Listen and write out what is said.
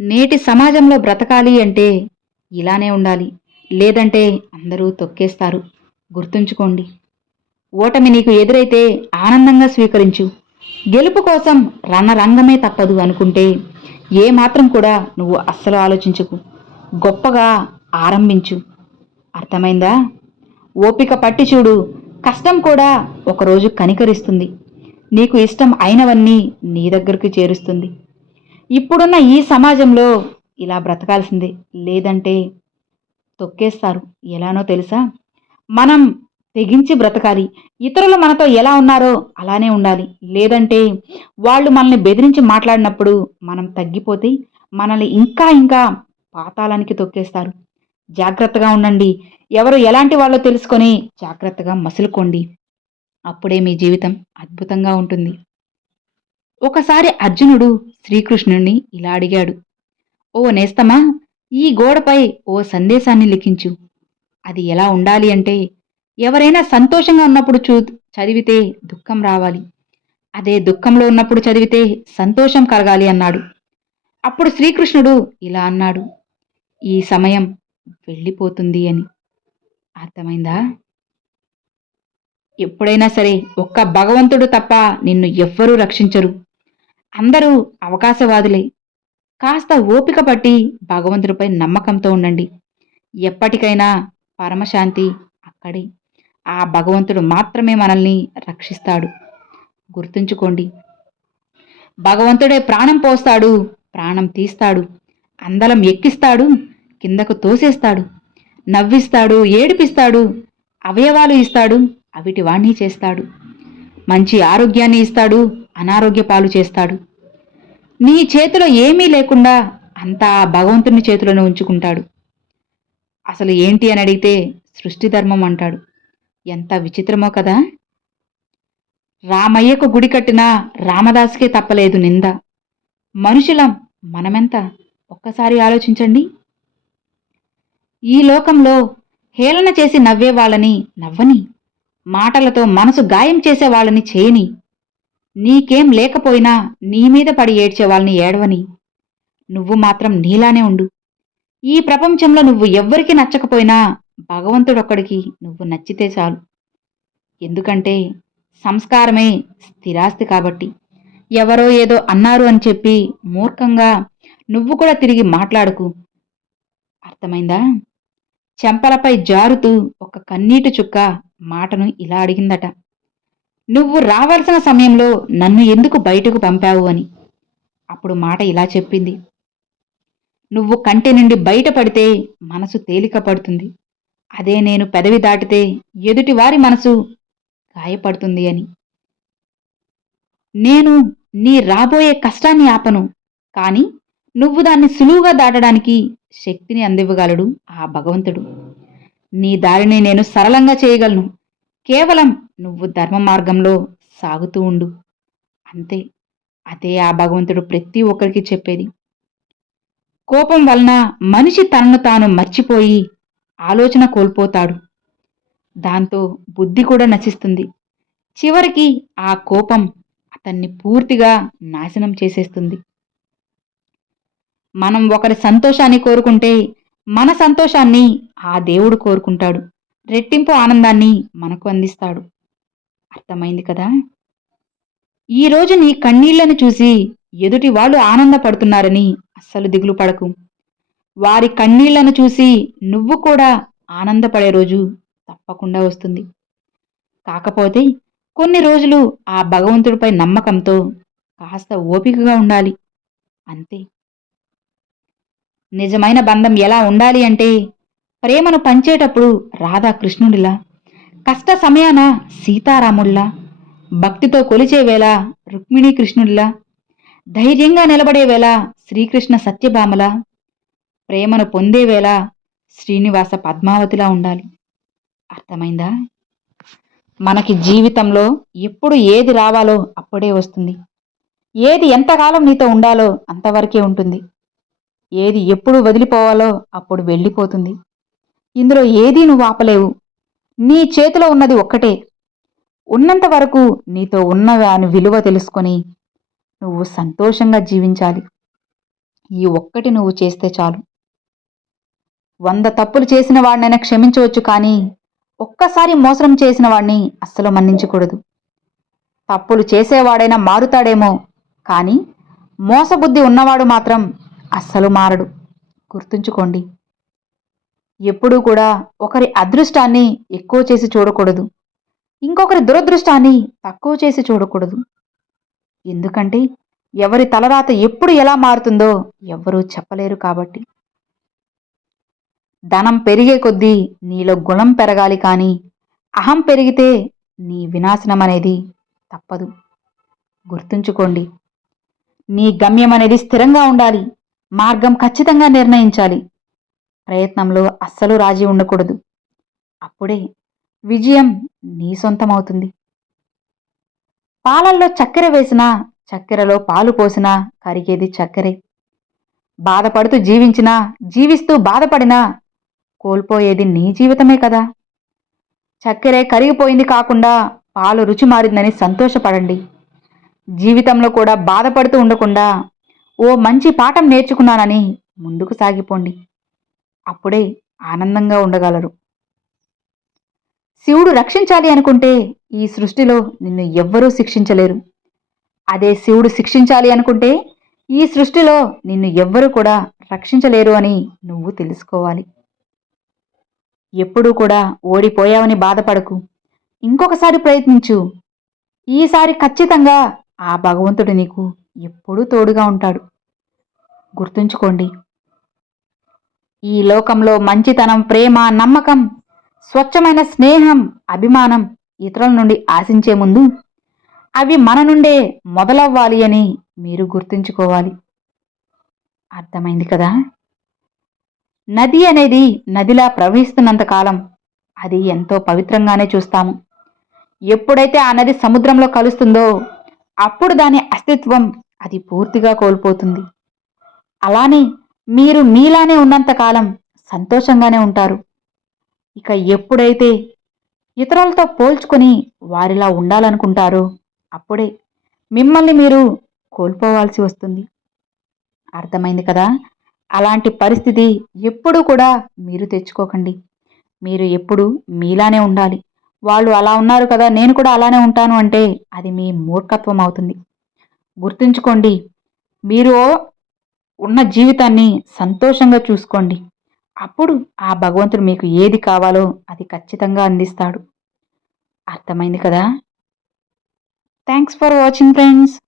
నేటి సమాజంలో బ్రతకాలి అంటే ఇలానే ఉండాలి. లేదంటే అందరూ తొక్కేస్తారు. గుర్తుంచుకోండి. ఓటమి నీకు ఎదురైతే ఆనందంగా స్వీకరించు. గెలుపు కోసం రణరంగమే తప్పదు అనుకుంటే ఏ మాత్రం కూడా నువ్వు అస్సలు ఆలోచించకు. గొప్పగా ఆరంభించు. అర్థమైందా? ఓపిక పట్టి చూడు. కష్టం కూడా ఒకరోజు కనికరిస్తుంది. నీకు ఇష్టం అయినవన్నీ నీ దగ్గరకు చేరుస్తుంది. ఇప్పుడున్న ఈ సమాజంలో ఇలా బ్రతకాల్సిందే. లేదంటే తొక్కేస్తారు. ఎలానో తెలుసా? మనం తెగించి బ్రతకాలి. ఇతరులు మనతో ఎలా ఉన్నారో అలానే ఉండాలి. లేదంటే వాళ్ళు మనల్ని బెదిరించి మాట్లాడినప్పుడు మనం తగ్గిపోతే మనల్ని ఇంకా ఇంకా పాతాళానికి తొక్కేస్తారు. జాగ్రత్తగా ఉండండి. ఎవరు ఎలాంటి వాళ్ళో తెలుసుకొని జాగ్రత్తగా మసులుకోండి. అప్పుడే మీ జీవితం అద్భుతంగా ఉంటుంది. ఒకసారి అర్జునుడు శ్రీకృష్ణుణ్ణి ఇలా అడిగాడు. ఓ నేస్తమా ఈ గోడపై ఓ సందేశాన్ని లిఖించు. అది ఎలా ఉండాలి అంటే ఎవరైనా సంతోషంగా ఉన్నప్పుడు చూ చదివితే దుఃఖం రావాలి. అదే దుఃఖంలో ఉన్నప్పుడు చదివితే సంతోషం కలగాలి అన్నాడు. అప్పుడు శ్రీకృష్ణుడు ఇలా అన్నాడు. ఈ సమయం వెళ్ళిపోతుంది అని. అర్థమైందా? ఎప్పుడైనా సరే ఒక్క భగవంతుడు తప్ప నిన్ను ఎవ్వరూ రక్షించరు. అందరూ అవకాశవాదులే. కాస్త ఓపిక పట్టి భగవంతుడిపై నమ్మకంతో ఉండండి. ఎప్పటికైనా పరమశాంతి అక్కడే. ఆ భగవంతుడు మాత్రమే మనల్ని రక్షిస్తాడు. గుర్తుంచుకోండి. భగవంతుడే ప్రాణం పోస్తాడు ప్రాణం తీస్తాడు. అందలం ఎక్కిస్తాడు కిందకు తోసేస్తాడు. నవ్విస్తాడు ఏడిపిస్తాడు అవయవాలు ఇస్తాడు అవిటి వాణ్ణి చేస్తాడు. మంచి ఆరోగ్యాన్ని ఇస్తాడు అనారోగ్య పాలు చేస్తాడు. నీ చేతిలో ఏమీ లేకుండా అంతా ఆ భగవంతుని చేతిలోనే ఉంచుకుంటాడు. అసలు ఏంటి అని అడిగితే సృష్టి ధర్మం అంటాడు. ఎంత విచిత్రమో కదా. రామయ్యకు గుడి కట్టినా రామదాసుకే తప్పలేదు నింద. మనుషులం మనమెంత? ఒక్కసారి ఆలోచించండి. ఈ లోకంలో హేళన చేసి నవ్వే వాళ్ళని నవ్వని మాటలతో మనసు గాయం చేసే వాళ్ళని చేయని నీకేం లేకపోయినా నీ మీద పడి ఏడ్చే వాళ్ళని ఏడవని. నువ్వు మాత్రం నీలానే ఉండు. ఈ ప్రపంచంలో నువ్వు ఎవ్వరికి నచ్చకపోయినా భగవంతుడొక్కడికి నువ్వు నచ్చితే చాలు. ఎందుకంటే సంస్కారమే స్థిరాస్తి కాబట్టి. ఎవరో ఏదో అన్నారు అని చెప్పి మూర్ఖంగా నువ్వు కూడా తిరిగి మాట్లాడుకు. అర్థమైందా? చెంపలపై జారుతూ ఒక కన్నీటి చుక్క మాటను ఇలా అడిగిందట. నువ్వు రావాల్సిన సమయంలో నన్ను ఎందుకు బయటకు పంపావు అని. అప్పుడు మాట ఇలా చెప్పింది. నువ్వు కంటి నుండి బయటపడితే మనసు తేలిక పడుతుంది. అదే నేను పెదవి దాటితే ఎదుటి వారి మనసు గాయపడుతుంది అని. నేను నీ రాబోయే కష్టాన్ని ఆపను కానీ నువ్వు దాన్ని సులువుగా దాటడానికి శక్తిని అందివ్వగలడు ఆ భగవంతుడు. నీ దారిని నేను సరళంగా చేయగలను. కేవలం నువ్వు ధర్మ మార్గంలో సాగుతూ ఉండు. అంతే. అదే ఆ భగవంతుడు ప్రతి ఒక్కరికి చెప్పేది. కోపం వలన మనిషి తనను తాను మర్చిపోయి ఆలోచన కోల్పోతాడు. దాంతో బుద్ధి కూడా నశిస్తుంది. చివరికి ఆ కోపం అతన్ని పూర్తిగా నాశనం చేసేస్తుంది. మనం ఒకరి సంతోషాన్ని కోరుకుంటే మన సంతోషాన్ని ఆ దేవుడు కోరుకుంటాడు. రెట్టింపు ఆనందాన్ని మనకు అందిస్తాడు. అర్థమైంది కదా? ఈరోజు నీ కన్నీళ్ళను చూసి ఎదుటి వాళ్ళు ఆనందపడుతున్నారని అస్సలు దిగులు పడకు. వారి కన్నీళ్ళను చూసి నువ్వు కూడా ఆనందపడే రోజు తప్పకుండా వస్తుంది. కాకపోతే కొన్ని రోజులు ఆ భగవంతుడిపై నమ్మకంతో కాస్త ఓపికగా ఉండాలి. అంతే. నిజమైన బంధం ఎలా ఉండాలి అంటే ప్రేమను పంచేటప్పుడు రాధాకృష్ణుడిలా కష్ట సమయాన సీతారాముడిలా భక్తితో కొలిచే వేళ రుక్మిణీ కృష్ణుడిలా ధైర్యంగా నిలబడే వేళ శ్రీకృష్ణ సత్యభామల ప్రేమను పొందే వేళ శ్రీనివాస పద్మావతిలా ఉండాలి. అర్థమైందా? మనకి జీవితంలో ఎప్పుడు ఏది రావాలో అప్పుడే వస్తుంది. ఏది ఎంతకాలం నీతో ఉండాలో అంతవరకే ఉంటుంది. ఏది ఎప్పుడు వదిలిపోవాలో అప్పుడు వెళ్ళిపోతుంది. ఇందులో ఏదీ నువ్వు ఆపలేవు. నీ చేతిలో ఉన్నది ఒక్కటే. ఉన్నంత వరకు నీతో ఉన్నవాని విలువ తెలుసుకొని నువ్వు సంతోషంగా జీవించాలి. ఈ ఒక్కటి నువ్వు చేస్తే చాలు. వంద తప్పులు చేసిన వాడినైనా క్షమించవచ్చు కానీ ఒక్కసారి మోసం చేసిన వాడిని అస్సలు మన్నించకూడదు. తప్పులు చేసేవాడైనా మారుతాడేమో కానీ మోసబుద్ధి ఉన్నవాడు మాత్రం అస్సలు మారడు. గుర్తుంచుకోండి. ఎప్పుడూ కూడా ఒకరి అదృష్టాన్ని ఎక్కువ చేసి చూడకూడదు. ఇంకొకరి దురదృష్టాన్ని తక్కువ చేసి చూడకూడదు. ఎందుకంటే ఎవరి తలరాత ఎప్పుడు ఎలా మారుతుందో ఎవ్వరూ చెప్పలేరు కాబట్టి. ధనం పెరిగే కొద్దీ నీలో గుణం పెరగాలి కానీ అహం పెరిగితే నీ వినాశనం అనేది తప్పదు. గుర్తుంచుకోండి నీ గమ్యం అనేది స్థిరంగా ఉండాలి మార్గం ఖచ్చితంగా నిర్ణయించాలి. ప్రయత్నంలో అస్సలు రాజీ ఉండకూడదు. అప్పుడే విజయం నీ సొంతమవుతుంది. పాలల్లో చక్కెర వేసినా చక్కెరలో పాలు పోసినా కరిగేది చక్కెరే. బాధపడుతూ జీవించినా జీవిస్తూ బాధపడినా కోల్పోయేది నీ జీవితమే కదా. చక్కెరే కరిగిపోయింది కాకుండా పాలు రుచి మారిందని సంతోషపడండి. జీవితంలో కూడా బాధపడుతూ ఉండకుండా ఓ మంచి పాఠం నేర్చుకున్నానని ముందుకు సాగిపోండి. అప్పుడే ఆనందంగా ఉండగలరు. శివుడు రక్షించాలి అనుకుంటే ఈ సృష్టిలో నిన్ను ఎవ్వరూ శిక్షించలేరు. అదే శివుడు శిక్షించాలి అనుకుంటే ఈ సృష్టిలో నిన్ను ఎవ్వరూ కూడా రక్షించలేరు అని నువ్వు తెలుసుకోవాలి. ఎప్పుడూ కూడా ఓడిపోయావని బాధపడకు. ఇంకొకసారి ప్రయత్నించు. ఈసారి ఖచ్చితంగా ఆ భగవంతుడు నీకు ఎప్పుడూ తోడుగా ఉంటాడు. గుర్తుంచుకోండి ఈ లోకంలో మంచితనం ప్రేమ నమ్మకం స్వచ్ఛమైన స్నేహం అభిమానం ఇతరుల నుండి ఆశించే ముందు అవి మన నుండే మొదలవ్వాలి అని మీరు గుర్తుంచుకోవాలి. అర్థమైంది కదా? నది అనేది నదిలా ప్రవహిస్తున్నంత కాలం అది ఎంతో పవిత్రంగానే చూస్తాము. ఎప్పుడైతే ఆ నది సముద్రంలో కలుస్తుందో అప్పుడు దాని అస్తిత్వం అది పూర్తిగా కోల్పోతుంది. అలానే మీరు మీలానే ఉన్నంతకాలం సంతోషంగానే ఉంటారు. ఇక ఎప్పుడైతే ఇతరులతో పోల్చుకొని వారిలా ఉండాలనుకుంటారో అప్పుడే మిమ్మల్ని మీరు కోల్పోవాల్సి వస్తుంది. అర్థమైంది కదా? అలాంటి పరిస్థితి ఎప్పుడూ కూడా మీరు తెచ్చుకోకండి. మీరు ఎప్పుడు మీలానే ఉండాలి. వాళ్ళు అలా ఉన్నారు కదా నేను కూడా అలానే ఉంటాను అంటే అది మీ మూర్ఖత్వం అవుతుంది. గుర్తుంచుకోండి మీరు ఉన్న జీవితాన్ని సంతోషంగా చూసుకోండి. అప్పుడు ఆ భగవంతుడు మీకు ఏది కావాలో అది ఖచ్చితంగా అందిస్తాడు. అర్థమైంది కదా? Thanks for watching friends